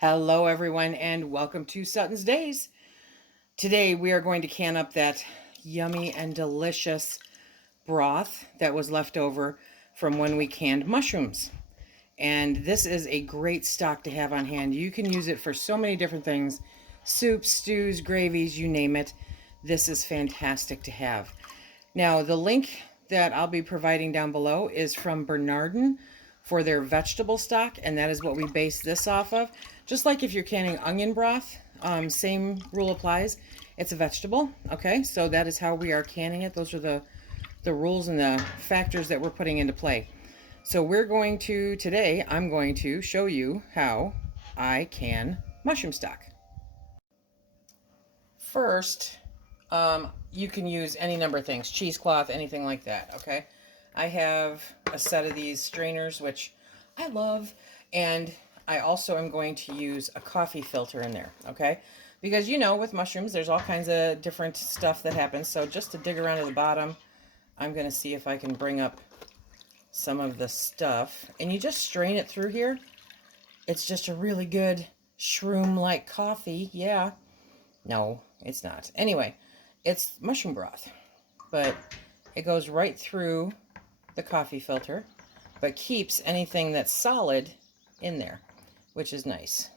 Hello everyone and welcome to SuttonsDaze. Today we are going to can up that yummy and delicious broth that was left over from when we canned mushrooms. And this is a great stock to have on hand. You can use it for so many different things. Soups, stews, gravies, you name it. This is fantastic to have. Now the link that I'll be providing down below is from Bernardin for their vegetable stock, and that is what we base this off of. Just like if you're canning onion broth, same rule applies. It's a vegetable, okay? So that is how we are canning it. Those are the rules and the factors that we're putting into play. So today I'm going to show you how I can mushroom stock. First, you can use any number of things, cheesecloth, anything like that, okay? I have a set of these strainers, which I love, and I also am going to use a coffee filter in there, okay? Because, you know, with mushrooms, there's all kinds of different stuff that happens. So just to dig around to the bottom, I'm going to see if I can bring up some of the stuff. And you just strain it through here. It's just a really good shroom-like coffee. Yeah. No, it's not. Anyway, it's mushroom broth. But it goes right through the coffee filter, but keeps anything that's solid in there, which is nice.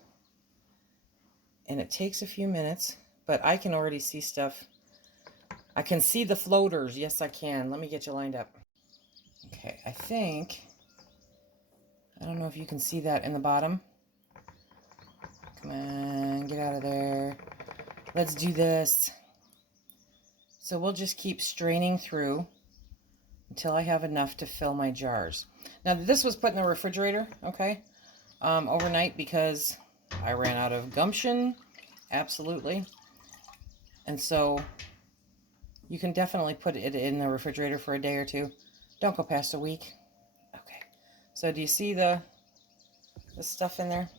And it takes a few minutes, but I can already see stuff. I can see the floaters. Yes, I can. Let me get you lined up. Okay, I don't know if you can see that in the bottom. Come on, get out of there. Let's do this. So we'll just keep straining through until I have enough to fill my jars. Now this was put in the refrigerator, okay, overnight because I ran out of gumption, absolutely. And so you can definitely put it in the refrigerator for a day or two. Don't go past a week. Okay, so do you see the stuff in there?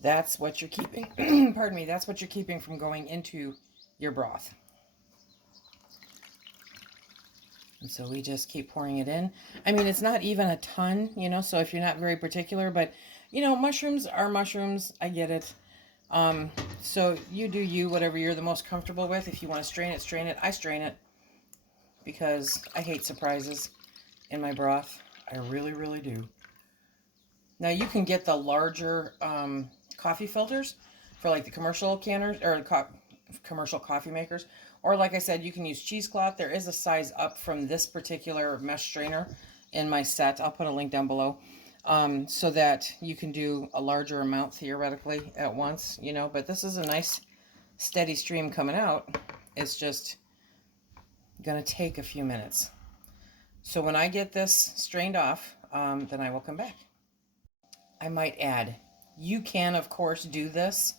That's what you're keeping, pardon me, that's what you're keeping from going into your broth. And so we just keep pouring it in. I mean, it's not even a ton, you know, so if you're not very particular, but, you know, mushrooms are mushrooms. I get it. So you do you, whatever you're the most comfortable with. If you want to strain it, strain it. I strain it because I hate surprises in my broth. I really, really do. Now, you can get the larger coffee filters for like the commercial canners or commercial coffee makers. Or like I said, you can use cheesecloth. There is a size up from this particular mesh strainer in my set. I'll put a link down below so that you can do a larger amount theoretically at once, you know. But this is a nice steady stream coming out. It's just going to take a few minutes. So when I get this strained off, then I will come back. I might add, you can, of course, do this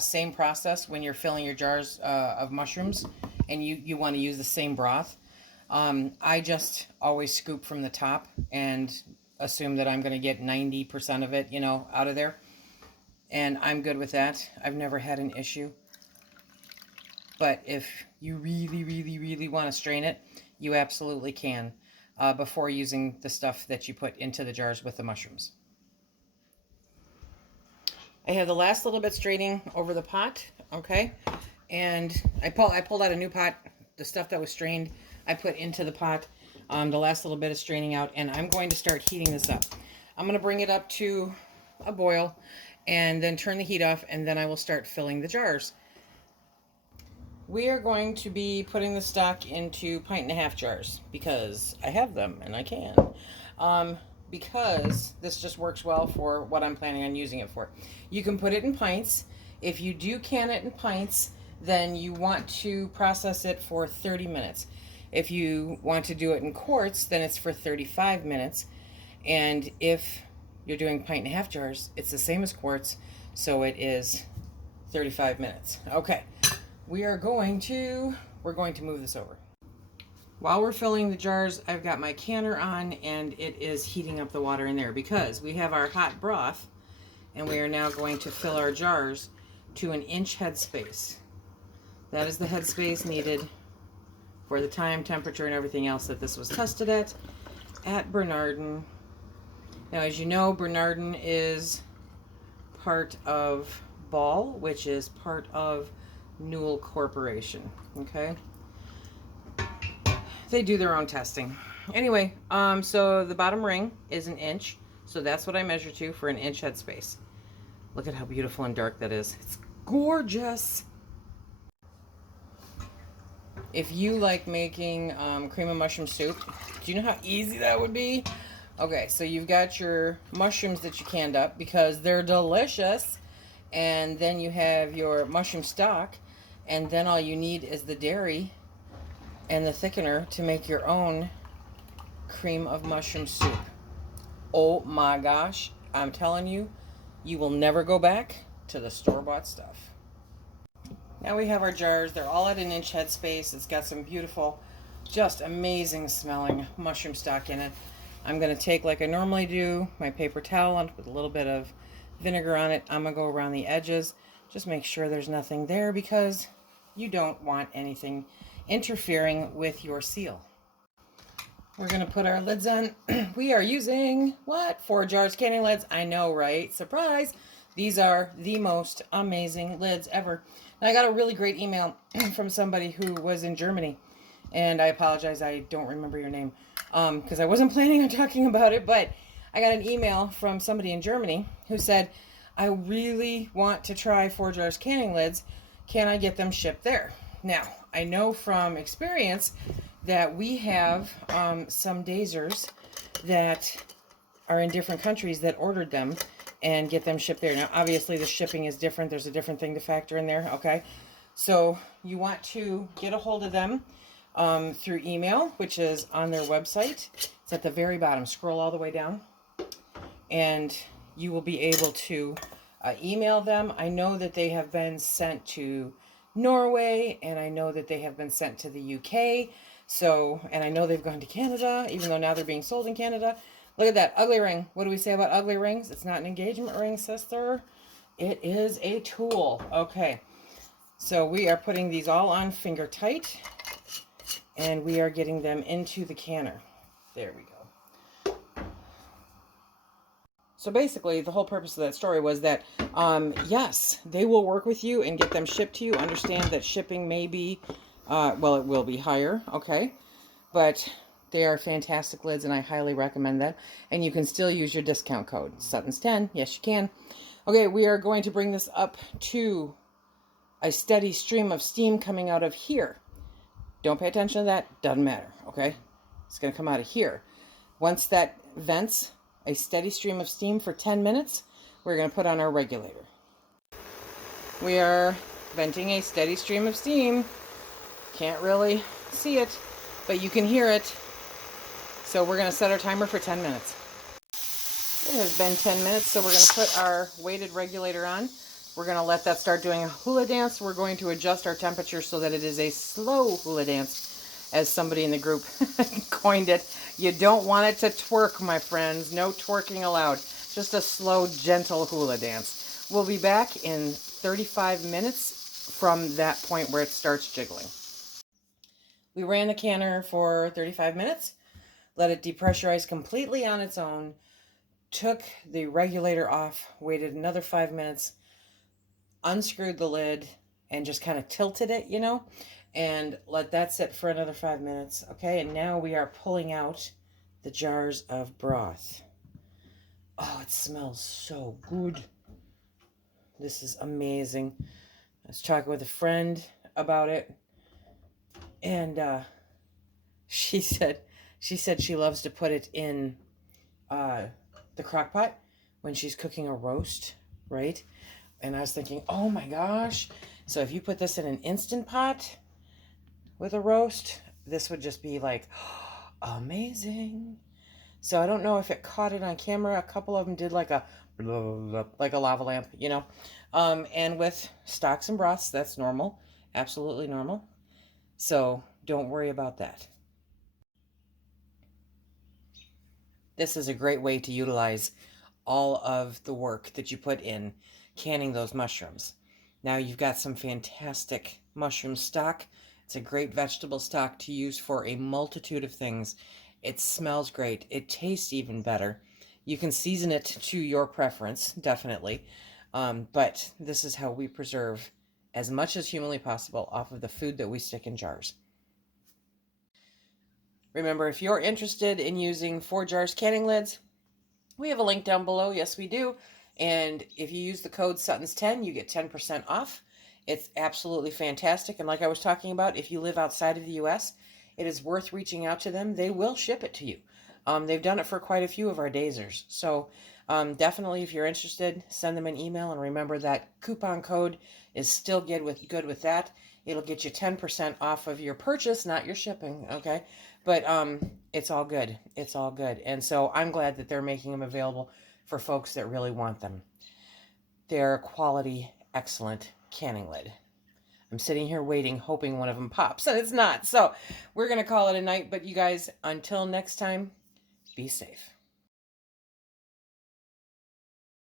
same process when you're filling your jars of mushrooms and you want to use the same broth. I just always scoop from the top and assume that I'm going to get 90% of it, you know, out of there. And I'm good with that. I've never had an issue. But if you really, really, really want to strain it, you absolutely can before using the stuff that you put into the jars with the mushrooms. I have the last little bit straining over the pot, okay? And I pulled out a new pot. The stuff that was strained, I put into the pot. The last little bit is straining out, and I'm going to start heating this up. I'm going to bring it up to a boil and then turn the heat off, and then I will start filling the jars. We are going to be putting the stock into 1.5 jars because I have them and I can. Because this just works well for what I'm planning on using it for. You can put it in pints. If you do can it in pints, then you want to process it for 30 minutes. If you want to do it in quarts, then it's for 35 minutes. And if you're doing 1.5 jars, it's the same as quarts, so it is 35 minutes. Okay, we're going to move this over. While we're filling the jars, I've got my canner on and it is heating up the water in there because we have our hot broth and we are now going to fill our jars to an inch headspace. That is the headspace needed for the time, temperature, and everything else that this was tested at Bernardin. Now, as you know, Bernardin is part of Ball, which is part of Newell Corporation. Okay, they do their own testing. Anyway, so the bottom ring is 1 inch, so that's what I measure to for 1 inch headspace. Look at how beautiful and dark that is. It's gorgeous. If you like making cream of mushroom soup, do you know how easy that would be? Okay, so you've got your mushrooms that you canned up because they're delicious. And then you have your mushroom stock. And then all you need is the dairy and the thickener to make your own cream of mushroom soup. Oh my gosh, I'm telling you, you will never go back to the store-bought stuff. Now we have our jars. They're all at 1 inch headspace. It's got some beautiful, just amazing smelling mushroom stock in it. I'm going to take, like I normally do, my paper towel and with a little bit of vinegar on it. I'm going to go around the edges. Just make sure there's nothing there because you don't want anything interfering with your seal. We're going to put our lids on. We are using, what? Forjars canning lids. I know, right? Surprise! These are the most amazing lids ever. And I got a really great email from somebody who was in Germany. And I apologize, I don't remember your name. Because I wasn't planning on talking about it. But I got an email from somebody in Germany who said, I really want to try Forjars canning lids. Can I get them shipped there? Now, I know from experience that we have some dazers that are in different countries that ordered them and get them shipped there. Now, obviously, the shipping is different. There's a different thing to factor in there, okay? So you want to get a hold of them through email, which is on their website. It's at the very bottom. Scroll all the way down, and you will be able to email them. I know that they have been sent to Norway, and I know that they have been sent to the UK. So, and I know they've gone to Canada, even though now they're being sold in Canada. Look at that ugly ring. What do we say about ugly rings? It's not an engagement ring, sister. It is a tool. Okay. So we are putting these all on finger tight, and we are getting them into the canner. There we go. So basically, the whole purpose of that story was that, yes, they will work with you and get them shipped to you. Understand that shipping may be, well, it will be higher, okay? But they are fantastic lids, and I highly recommend them. And you can still use your discount code, Suttons10. Yes, you can. Okay, we are going to bring this up to a steady stream of steam coming out of here. Don't pay attention to that. Doesn't matter, okay? It's going to come out of here. Once that vents a steady stream of steam for 10 minutes, we're going to put on our regulator. We are venting a steady stream of steam. Can't really see it, but you can hear it. So we're going to set our timer for 10 minutes. It has been 10 minutes, so we're going to put our weighted regulator on. We're going to let that start doing a hula dance. We're going to adjust our temperature so that it is a slow hula dance, as somebody in the group coined it. You don't want it to twerk, my friends. No twerking allowed. Just a slow, gentle hula dance. We'll be back in 35 minutes from that point where it starts jiggling. We ran the canner for 35 minutes. Let it depressurize completely on its own, took the regulator off, waited another 5 minutes, unscrewed the lid, and just kind of tilted it, you know, and let that sit for another 5 minutes. Okay, and now we are pulling out the jars of broth. Oh, it smells so good. This is amazing. I was talking with a friend about it, and she said she loves to put it in the crock pot when she's cooking a roast, right? And I was thinking, oh my gosh. So if you put this in an Instant Pot with a roast, this would just be like, amazing. So I don't know if it caught it on camera. A couple of them did like a lava lamp, you know. And with stocks and broths, that's normal. Absolutely normal. So don't worry about that. This is a great way to utilize all of the work that you put in canning those mushrooms. Now you've got some fantastic mushroom stock. It's a great vegetable stock to use for a multitude of things. It smells great. It tastes even better. You can season it to your preference, definitely. But this is how we preserve as much as humanly possible off of the food that we stick in jars. Remember, if you're interested in using Forjars canning lids, we have a link down below. Yes, we do. And if you use the code Suttons10, you get 10% off. It's absolutely fantastic. And like I was talking about, if you live outside of the U.S., it is worth reaching out to them. They will ship it to you. They've done it for quite a few of our Dazers. So definitely, if you're interested, send them an email. And remember that coupon code is still good with that. It'll get you 10% off of your purchase, not your shipping, okay? But it's all good. It's all good. And so I'm glad that they're making them available for folks that really want them. They're a quality, excellent canning lid. I'm sitting here waiting, hoping one of them pops, and it's not. So we're going to call it a night. But you guys, until next time, be safe.